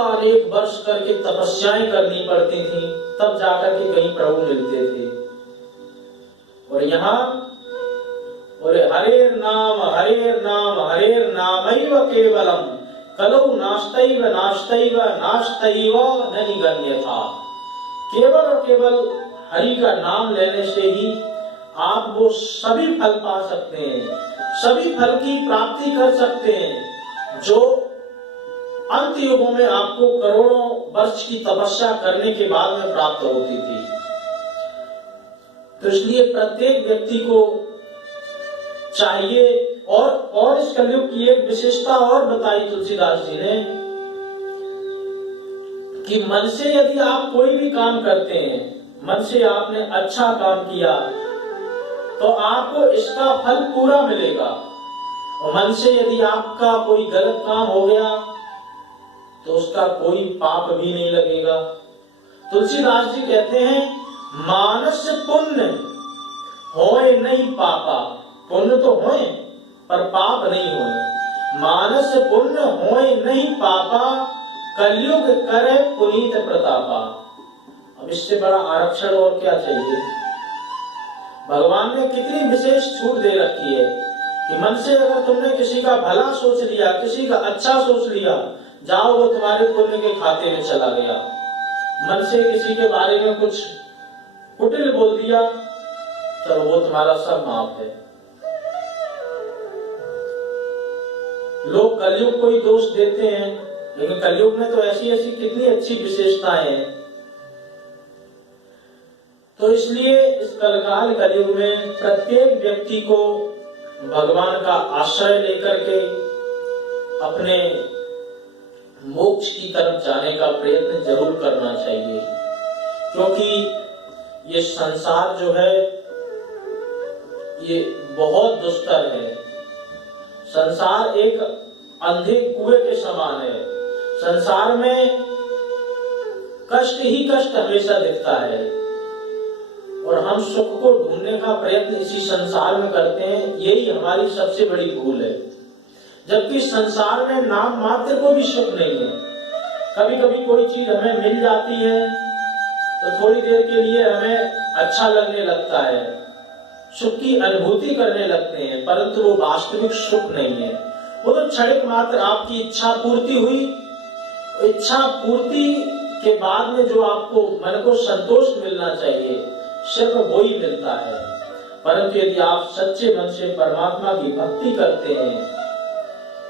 वर्ष करके तपस्याएं करनी पड़ती थी, तब जाकर के कहीं प्रभु मिलते थे। और यहाँ हरेर नाम नामैव केवलम कलौ नास्तैव नास्तैव नास्तैव न निगम्यथा। केवल और केवल हरि का नाम लेने से ही आप वो सभी फल पा सकते हैं, सभी फल की प्राप्ति कर सकते हैं जो अंत युगों में आपको करोड़ों वर्ष की तपस्या करने के बाद में प्राप्त होती थी। तो इसलिए प्रत्येक व्यक्ति को चाहिए। और इस कलयुग की एक विशेषता और बताई तुलसीदास जी ने कि मन से यदि आप कोई भी काम करते हैं, मन से आपने अच्छा काम किया तो आपको इसका फल पूरा मिलेगा, और मन से यदि आपका कोई गलत काम हो गया तो उसका कोई पाप भी नहीं लगेगा। तुलसीदास जी कहते हैं मानस पुण्य होए नहीं पापा। पुण्य तो होए पर पाप नहीं होए। मानस पुण्य होए नहीं पापा, कलयुग करे पुनीत प्रतापा। अब इससे बड़ा आरक्षण और क्या चाहिए? भगवान ने कितनी विशेष छूट दे रखी है कि मन से अगर तुमने किसी का भला सोच लिया, किसी का अच्छा सोच लिया, जाओ वो तुम्हारे पुण्य के खाते में चला गया। मन से किसी के बारे में कुछ कुटिल बोल दिया, चलो वो तुम्हारा सब माफ है। लोग कलयुग को ही दोष देते हैं, लेकिन कलयुग में तो ऐसी ऐसी कितनी अच्छी विशेषताएं हैं। तो इसलिए इस कलकाल कलयुग में प्रत्येक व्यक्ति को भगवान का आश्रय लेकर के अपने मोक्ष की तरफ जाने का प्रयत्न जरूर करना चाहिए, क्योंकि ये संसार जो है ये बहुत दुष्कर है। संसार एक अंधे कुएं के समान है। संसार में कष्ट ही कष्ट हमेशा दिखता है और हम सुख को ढूंढने का प्रयत्न इसी संसार में करते हैं। यही हमारी सबसे बड़ी भूल है। जबकि संसार में नाम मात्र को भी सुख नहीं है। कभी कभी कोई चीज हमें मिल जाती है तो थोड़ी देर के लिए हमें अच्छा लगने लगता है, सुख की अनुभूति करने लगते हैं, परंतु वो वास्तविक सुख नहीं है। वो तो क्षणिक मात्र आपकी इच्छा पूर्ति हुई। इच्छा पूर्ति के बाद में जो आपको मन को संतोष मिलना चाहिए सिर्फ वो ही मिलता है। परंतु यदि आप सच्चे मन से परमात्मा की भक्ति करते हैं,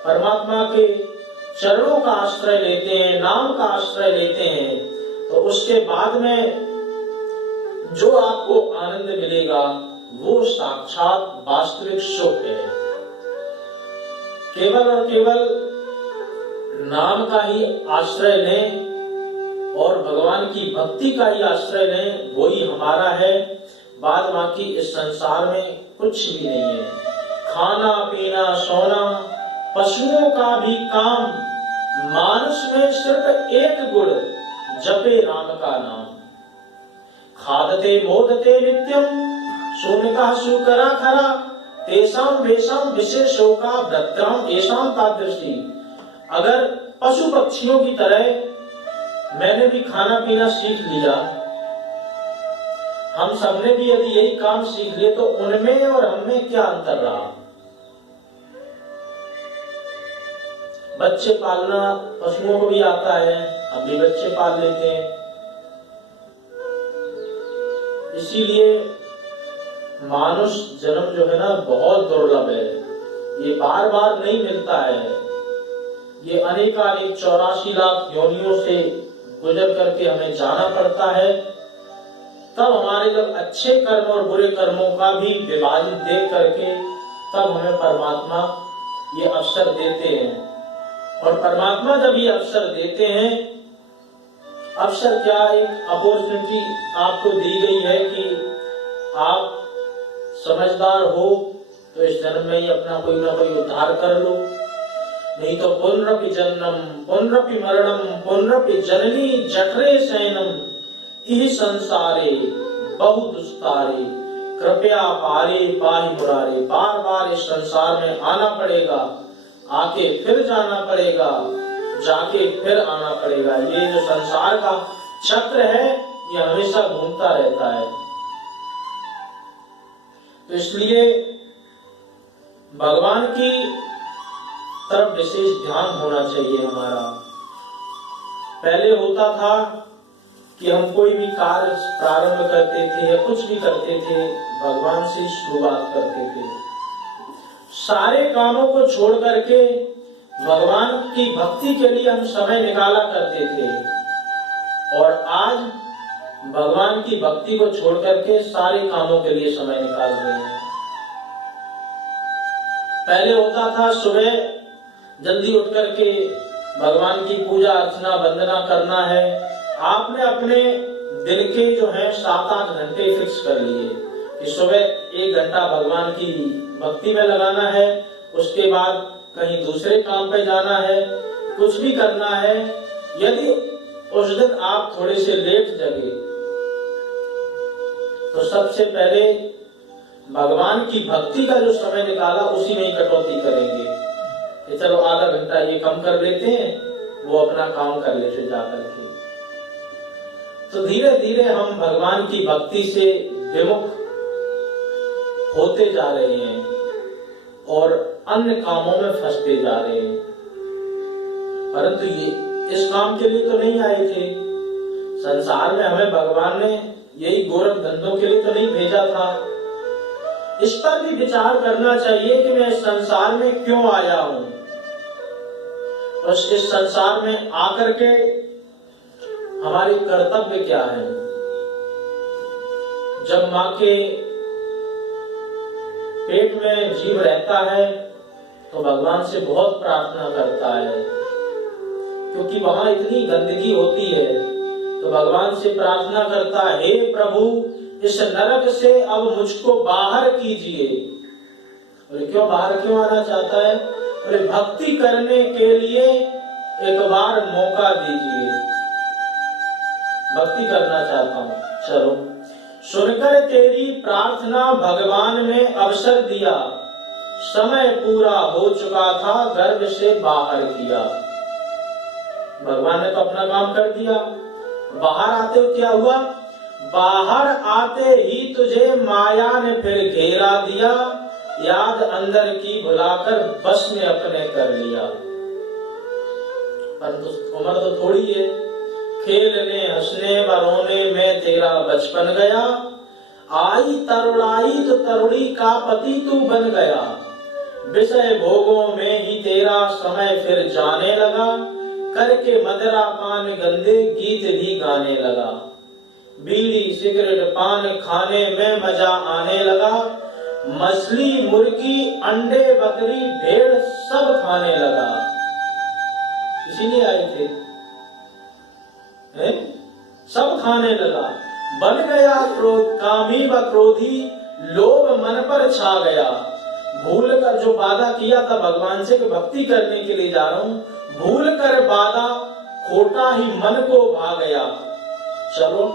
परमात्मा के चरणों का आश्रय लेते हैं, नाम का आश्रय लेते हैं, तो उसके बाद में जो आपको आनंद मिलेगा वो साक्षात वास्तविक सुख है। केवल और केवल नाम का ही आश्रय लें और भगवान की भक्ति का ही आश्रय लें, वही हमारा है। बाद बाकी इस संसार में कुछ भी नहीं है। खाना पीना सोना पशुओं का भी काम, मानुष में सिर्फ एक गुण, जपे राम का नाम। खादते मोदते नित्यम सोनिका सुकरा खरा, तेषाम वेशम विशेषों का भद्राम एशाम तादृशी। अगर पशु पक्षियों की तरह मैंने भी खाना पीना सीख लिया, हम सबने भी यदि यही काम सीख लिए, तो उनमें और हमें क्या अंतर रहा। बच्चे पालना पशुओं को भी आता है, हम भी बच्चे पाल लेते हैं। इसीलिए मानुष जन्म जो है ना बहुत दुर्लभ है, ये बार बार नहीं मिलता है। ये अनेकानेक 84 लाख योनियों से गुजर करके हमें जाना पड़ता है, तब हमारे जब अच्छे कर्म और बुरे कर्मों का भी विभाजन देख करके तब हमें परमात्मा ये अवसर देते हैं। और परमात्मा जब ये अवसर देते हैं, अवसर क्या, एक अपॉर्चुनिटी आपको दी गई है कि आप समझदार हो तो इस जन्म में ही अपना कोई ना कोई उद्धार कर लो, नहीं तो पुनरपि जन्मम पुनरपि मरणम पुनरपि जननी जठरे शयनम, इहि संसारे बहु दुस्तारे, कृपया पारे पाहि मुरारे। बार बार इस संसार में आना पड़ेगा, आके फिर जाना पड़ेगा, जाके फिर आना पड़ेगा। ये जो संसार का चक्र है ये हमेशा घूमता रहता है। तो इसलिए भगवान की तरफ विशेष ध्यान होना चाहिए हमारा। पहले होता था कि हम कोई भी कार्य प्रारंभ करते थे या कुछ भी करते थे, भगवान से शुरुआत करते थे। सारे कामों को छोड़ करके भगवान की भक्ति के लिए हम समय निकाला करते थे, और आज भगवान की भक्ति को छोड़ करके सारे कामों के लिए समय निकाल रहे हैं। पहले होता था सुबह जल्दी उठ करके भगवान की पूजा अर्चना वंदना करना है। आपने अपने दिन के जो है 7-8 घंटे फिक्स कर लिए कि सुबह 1 घंटा भगवान की भक्ति में लगाना है, उसके बाद कहीं दूसरे काम पे जाना है, कुछ भी करना है। यदि उस दिन आप थोड़े से लेट जगे तो सबसे पहले भगवान की भक्ति का जो समय निकाला उसी में ही कटौती करेंगे कि चलो आधा घंटा ये कम कर लेते हैं, वो अपना काम कर लेते जाकर के। तो धीरे धीरे हम भगवान की भक्ति से विमुख होते जा रहे हैं और अन्य कामों में फंसते जा रहे हैं। परंतु ये इस काम के लिए तो नहीं आए थे। संसार में हमें भगवान ने यही गोरख धंधों के लिए तो नहीं भेजा था। इस पर भी विचार करना चाहिए कि मैं इस संसार में क्यों आया हूं, और इस संसार में आकर के हमारे कर्तव्य क्या है। जब मां के पेट में जीव रहता है तो भगवान से बहुत प्रार्थना करता है, क्योंकि वहां इतनी गंदगी होती है। तो भगवान से प्रार्थना करता है, हे प्रभु इस नरक से अब मुझको बाहर कीजिए। और क्यों बाहर क्यों आना चाहता है? और भक्ति करने के लिए एक बार मौका दीजिए, भक्ति करना चाहता हूँ। चलो, सुनकर तेरी प्रार्थना भगवान ने अवसर दिया, समय पूरा हो चुका था गर्भ से बाहर किया। भगवान ने तो अपना काम कर दिया। बाहर आते हो क्या हुआ? बाहर आते ही तुझे माया ने फिर घेरा दिया, याद अंदर की भुलाकर बस में अपने कर लिया। परंतु उम्र तो थोड़ी है, खेलने हंसने व रोने में तेरा बचपन गया, आई तरुणाई तो तरुणी का पति तू बन गया। विषय भोगों में ही तेरा समय फिर जाने लगा, करके मदरा पान गंदे गीत भी गाने लगा। बीड़ी सिगरेट पान खाने में मजा आने लगा, मछली, मुर्गी, अंडे, बकरी, भेड़ सब खाने लगा। इसीलिए आए थे, सब खाने लगा। बन गया क्रोध, कामी व क्रोधी, लोभ मन पर छा गया। भूल कर जो वादा किया था भगवान से कि भक्ति करने के लिए जा रहा हूं, भूल कर वादा खोटा ही मन को भा गया। चलो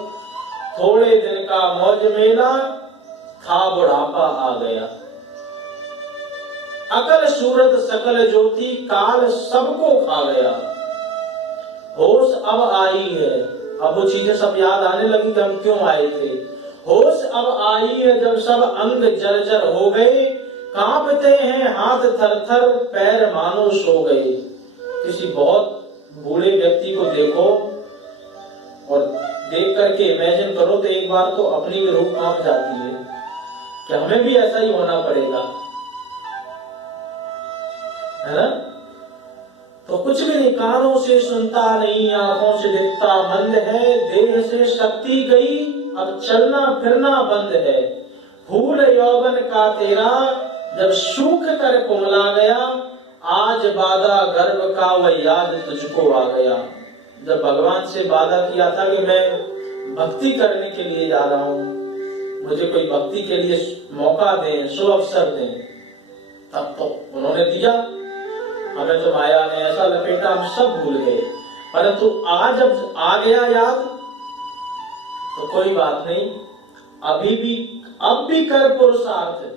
थोड़े दिन का मौज मेला, था बुढ़ापा आ गया। अकल सूरत सकल ज्योति, काल सबको खा गया। होश अब आई है, अब वो चीजें सब याद आने लगी कि हम क्यों आए थे। होश अब आई है जब सब अंग जर्जर हो गए, कांपते हैं हाथ थर थर, पैर मानो सो गए। किसी बहुत बूढ़े व्यक्ति को देखो और देख करके इमेजिन करो तो एक बार तो अपनी भी रूह कांप जाती है कि हमें भी ऐसा ही होना पड़ेगा, है ना। तो कुछ भी नहीं, कानों से सुनता नहीं, आंखों से दिखता मंद है, देह से शक्ति गई, अब चलना फिरना बंद है। फूल यौवन का तेरा जब सूख कर कुमला गया, आज वादा गर्व का वह याद तुझको आ गया। जब भगवान से वादा किया था कि मैं भक्ति करने के लिए जा रहा हूँ, मुझे कोई भक्ति के लिए मौका दें, शुभ अवसर दें, तब तो उन्होंने दिया। हमें तो माया ने ऐसा लपेटा हम सब भूल गए, परंतु आज जब आ गया याद तो कोई बात नहीं, अब भी कर पुरुषार्थ,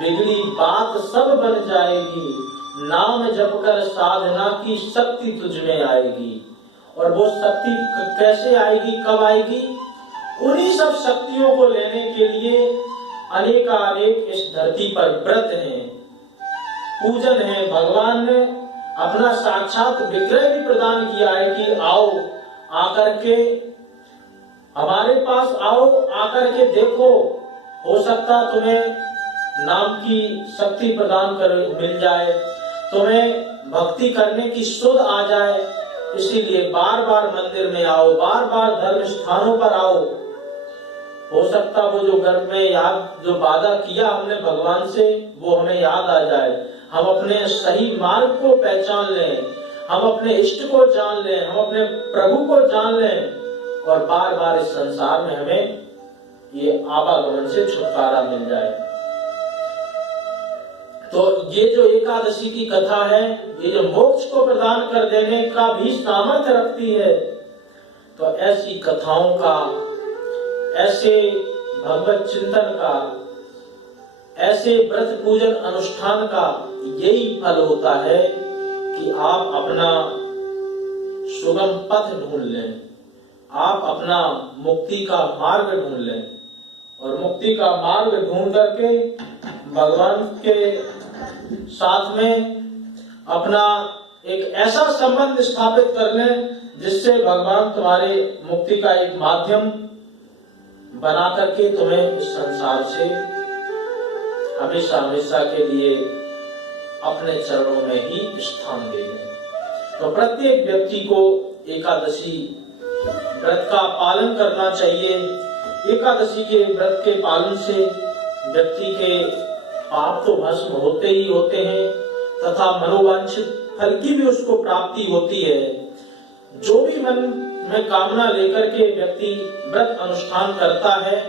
बिगड़ी बात सब बन जाएगी, नाम जप कर साधना की शक्ति तुझ में आएगी। और वो शक्ति कैसे आएगी, कब आएगी? उन्हीं सब शक्तियों को लेने के लिए अनेकानेक इस धरती पर व्रत हैं, पूजन है। भगवान ने अपना साक्षात विग्रह भी प्रदान किया है कि आओ, आकर के हमारे पास आओ, आकर के देखो, हो सकता तुम्हें नाम की शक्ति प्रदान कर मिल जाए, तुम्हें भक्ति करने की सुध आ जाए। इसीलिए बार बार मंदिर में आओ, बार बार धर्म स्थानों पर आओ। हो सकता वो जो घर में याद, जो वादा किया हमने भगवान से, वो हमें याद आ जाए, हम अपने सही मार्ग को पहचान लें, हम अपने इष्ट को जान लें, हम अपने प्रभु को जान लें, और बार बार इस संसार में हमें ये आवागमन से छुटकारा मिल जाए। तो ये जो एकादशी की कथा है, ये जो मोक्ष को प्रदान कर देने का भी सामर्थ्य रखती है, तो ऐसी कथाओं का, ऐसे भगवत चिंतन का, ऐसे व्रत पूजन अनुष्ठान का यही फल होता है कि आप अपना सुगम पथ ढूंढ लें, आप अपना मुक्ति का मार्ग ढूंढ लें, और मुक्ति का मार्ग ढूंढ करके भगवान के साथ में अपना एक ऐसा संबंध स्थापित कर लें जिससे भगवान तुम्हारे मुक्ति का एक माध्यम बना करके तुम्हें इस संसार से हमेशा हमेशा के लिए अपने चरणों में ही स्थान दे दें। तो प्रत्येक व्यक्ति को एकादशी व्रत का पालन करना चाहिए। एकादशी के व्रत के पालन से व्यक्ति के पाप तो भस्म होते ही होते हैं, तथा मनोवांछित फल की भी उसको प्राप्ति होती है। जो भी मन में कामना लेकर के व्यक्ति व्रत अनुष्ठान करता है,